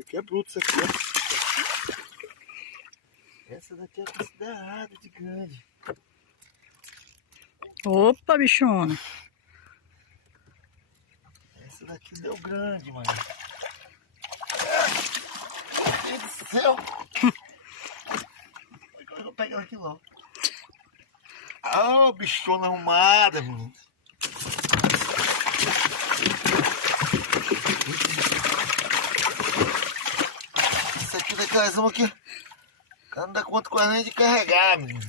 Aqui é bruto isso aqui, ó. Essa daqui é considerada de grande. Opa, bichona. Essa daqui deu grande, mano. Meu Deus do céu. Eu vou pegar ela aqui logo. Ah, bichona arrumada, mano. Essa aqui é daquelas uma que o cara não dá conta quase nem de carregar, menino.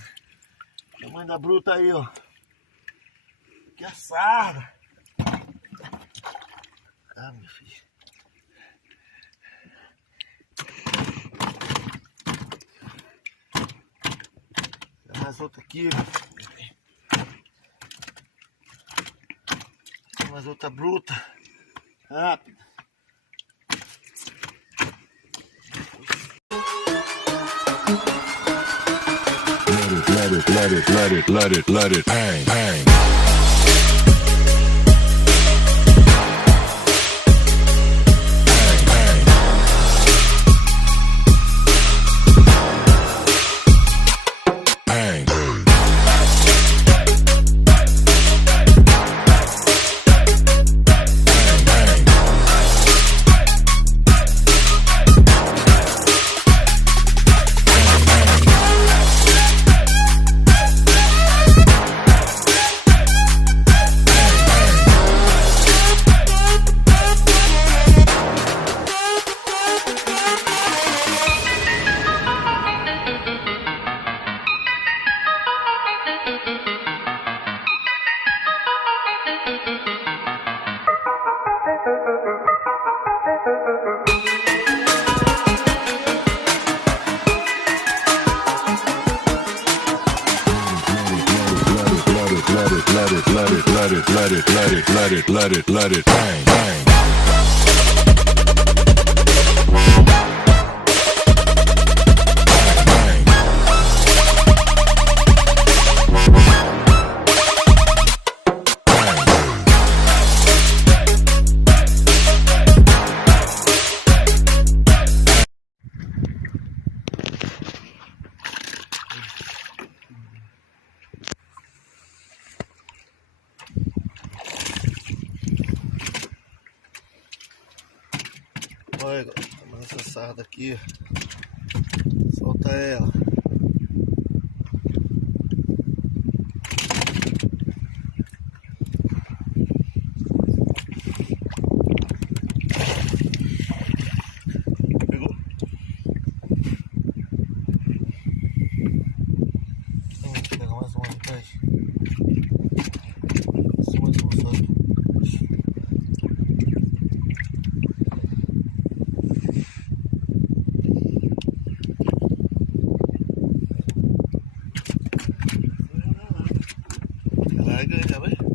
A mãe da bruta aí, ó. Que assada. Ah, meu filho. Tem mais outra aqui. Tem mais outra bruta. Rápido. Let it, bang, bang. Let it, bang, bang. Olha, tomando essa sarda aqui. Solta ela. Pegou? Vamos pegar mais uma atrás. Mais uma só. Ela é grande, tá vendo?